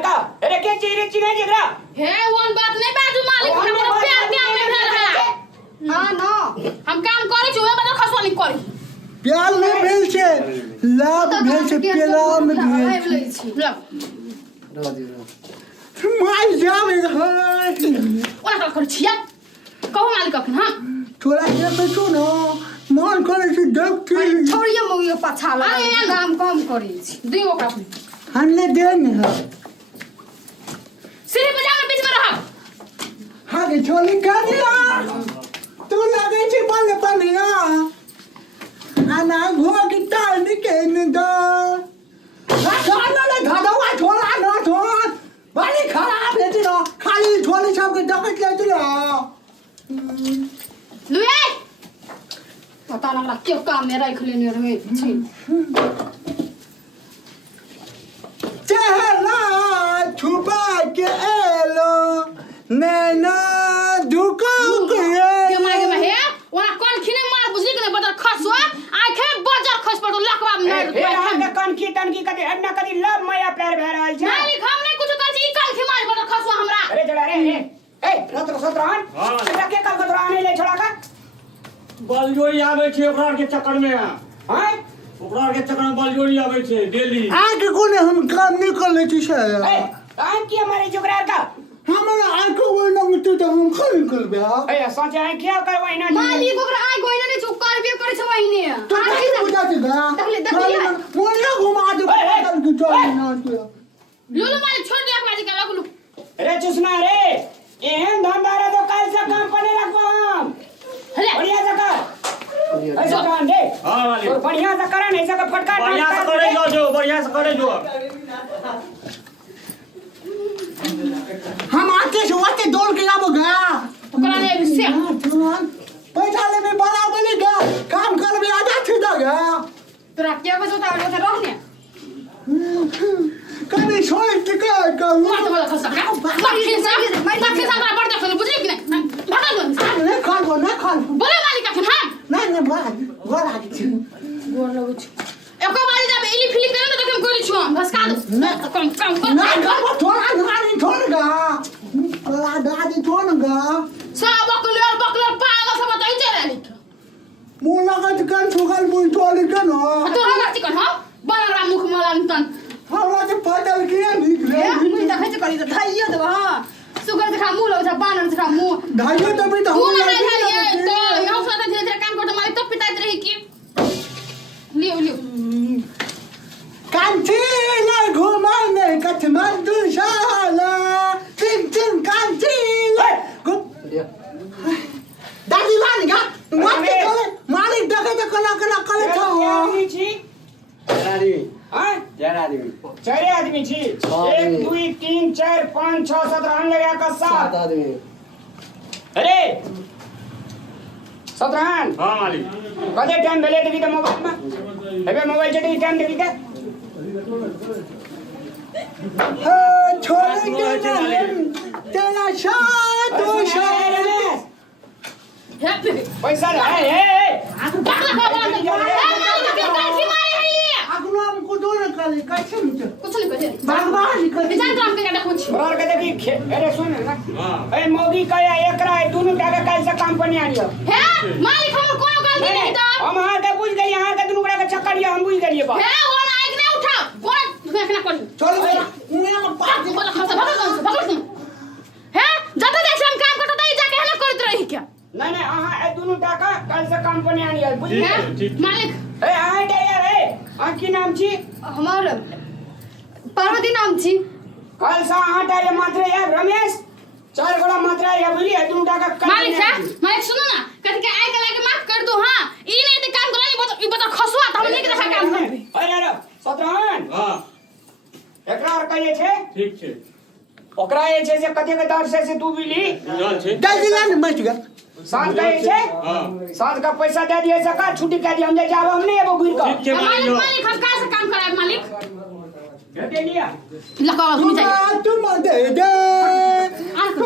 जुगाड़ का अरे के चीरे चिने जिगरा हे वन बात नहीं बाजू मालिक हमरा प्यार के में भेल है हां न हम काम करै छी ओए बदल खसवा नहीं करी प्यार नहीं भेल छे लाभ भेल छे प्यार में भेल छी मार जावे है ओना कर छिया कहू मालिक अखन हां थोड़ा ये बैठो न मन करे छी देखती छोड़िए मौगी पाछा लगा काम कम करै छी दियो ओकरा हमने दे नहीं है सिरे पे जाके बीच में रह हां के छोली कर दिया तू लगे छी बल पनिया आना घो की ताल निके द खाना ले धड़वा छोला न छोड़ बड़ी खराब है तेरा खाली छोली सब के डकट ले तू लुए पता ना हमरा के काम में राख लेने रहे छी चेहरा छुपा के एलो नैना दुको के मागे में है ओना कोन खिने मार बुझी के बदल खसवा आंखे बजर खस पड़ो लखवा मार हे हम कन की तनकी कदी हन्ना कदी लब माया प्यार भे रहल छै मालिक हम नहीं कुछ कर छी ई कल खि मार बदल खसवा हमरा अरे जड़ा रे ए रत्र सत्रहन हमरा के कल को नहीं ले छोड़ा का बलजोरी आवे छे ओकरा के चक्कर में हां ओकरा के चक्कर में बलजोरी आवे छे डेली आगे कोने हम काम नहीं कर लेती से ए काम की हमारे जुगरार का हमारा आंखों वो नंगते तो हम खल कर बे ए सोचे है क्या करवाई ना मालिक ओकरा आइ गोइना ने चुप कर बे करे छ वहिने तो नहीं बुझा देगा देखलिए मोरिया घुमा दे पतल की चोरी ना तो लुलु मालिक छोड़ दे बाजी के लगलु अरे चुसना रे एहन धंधा रे तो कल से काम पने रखो हम हले बढ़िया जगह ऐसा काम दे हां मालिक और बढ़िया से करे नहीं सका फटका बढ़िया से करे जो बढ़िया से करे जो हम आके से वाते दौड़ के आबो गा ओकरा ने से पैसा ले में बड़ा बनी गा काम कर में आजा छिदा गा तोरा के बजता रहने कभी छोड़ के का मार तो बदल खसवा मार के साथ बढ़ जा बुझी कि नहीं भगा दो नहीं खाल बोले मालिक अखन हां नहीं बोला गोर लगो छ एको बारी जाबे इली फिली करे न देखम करी छु हम भसका दो न काम नहीं कर थोड़ा गाड़ी छोड़गा कला दादी छोड़गा सब बकलर पागल सब त इचे रे लिख मुंह लगत कर छुगल मुंह छोड़ के न तो हमरा चिकन हो बनरा मुख मलान तन हमरा के पटल के निकले मुई देखै छ करी त धाइयो देब हां सुगर देखा मुंह लग छ बानर देखा मुंह ढाइयो तो भी तो तू ना खाली तो यहां से धीरे धीरे काम करत मालिक तो पिताइत रही की लियो कांची ले घुमाने काठमांडू शाला चिन कांची ले दादी लान गा माते कोले मालिक देखे तो कला करे छ आदमी छी हां चार आदमी छी हाँ, 1 2 3 4 5 6 7 8 लगा का 7 आदमी अरे सत्रहन हां मालिक कदे टाइम भेले देखि त मोबाइल में हेबे मोबाइल से टाइम देखि त छोड़ के तेरा शाद तो शाद हैप्पी पैसा ए बाकला का बोल मालिक के काल की मारी है ये अगलो हमको दो न काली कैसे मुझे कुछ नहीं करे भगवान निकल जान काम के देखो छी बराबर के देखि अरे सुन ना हां ए मोगी का एकरा दोनों टाका कल से कंपनी आनियो है मालिक हमर कोनो गलती नहीं तो हम हां के बुझ गई हां के दोनों का चक्कर लिया हम बुझ गइए बा है वो ना एक ने उठा कौन देखना कर चलो मुंह में पास बोला खसा भगल है जब देख हम काम करता ही जाके है ना करत रही क्या नहीं हां ए दोनों टाका कल से कंपनी आनियो बुझ मालिक ए हां दे यार ए आ की नाम छी हमर पार्वती नाम छी कल से हां टाइम मात्र यार रमेश 4 गोला मात्रा या बुझली है दोनों टाका मालिक है मालिक सुनो ना कथि के आइ के लागे माफ कर दो हां ई नहीं तो काम करा ई बता खसवा त हम नहीं के देखा काम करबे अरे सत्रहन हां एकरा और कहिए छे ठीक छे ओकरा ए छे से कते के दर से तू बिली बुझल छे दादी लान मच गया सांझ का छे हां सांझ का पैसा दे दिए सका छुट्टी कर दी हम ले जाब हम नहीं एबो घुर का ठीक छे मालिक मालिक मालिक हम कहां से काम कराए मालिक दे लिया लगा घूम जाइए तुम दे आग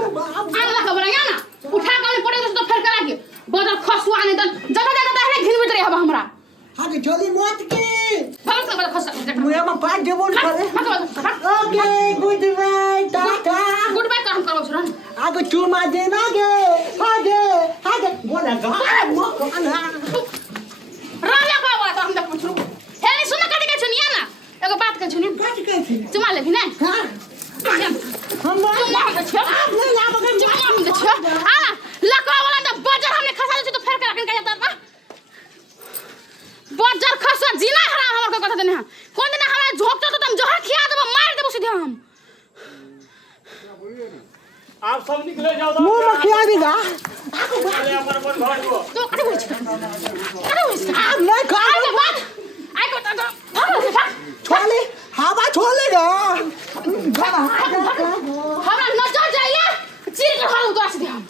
लगा बड़ा ना उठा के पड़े तो फिर करा के बदल खसवा नहीं तो जगह जगह है घिन मिट रहे अब हमरा आगे चली मत की भगत से बदल खसवा मुया में पाँच देबो करे हट ओके गुड बाय को चूमा देना गे आगे आगे बोला गा गाना राजा का बात हम तक पूछ लो हे नहीं सुन कट के सुनिए ना एगो बात के सुनिए बात कैसे चुमा ले भी ना हां हम चुमा हम छे आपने ला बगन चुमा हम छे आ लकवा वाला तो बजर हमने खसा दे तो फेर के रखन का जाता बा बजर खसा जिना हरा हमर को कथा देने कोन दिन हमरा झोक तो तुम जहर खिया देबो मार देबो सीधे हम आप सब निकले जाओ मुंह में खिया देगा अरे अपन घर को तो कटे बोल कटे आप नहीं खा आई के बाद आई को तो छोले हवा छोलेगा हमरा नजर जाइए चीर के हाल उतार सीधे हम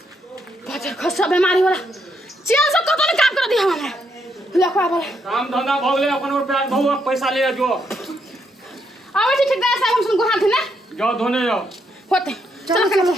बजर खसा बीमारी वाला चेन से कतो नहीं काम कर दी हमरा लखवा वाला काम धंधा भगले अपन और प्यार बहु पैसा ले जो आवे ठीक ठीक साहब हम सुन को हाथ ना जाओ धोने जाओ होते चलो चलो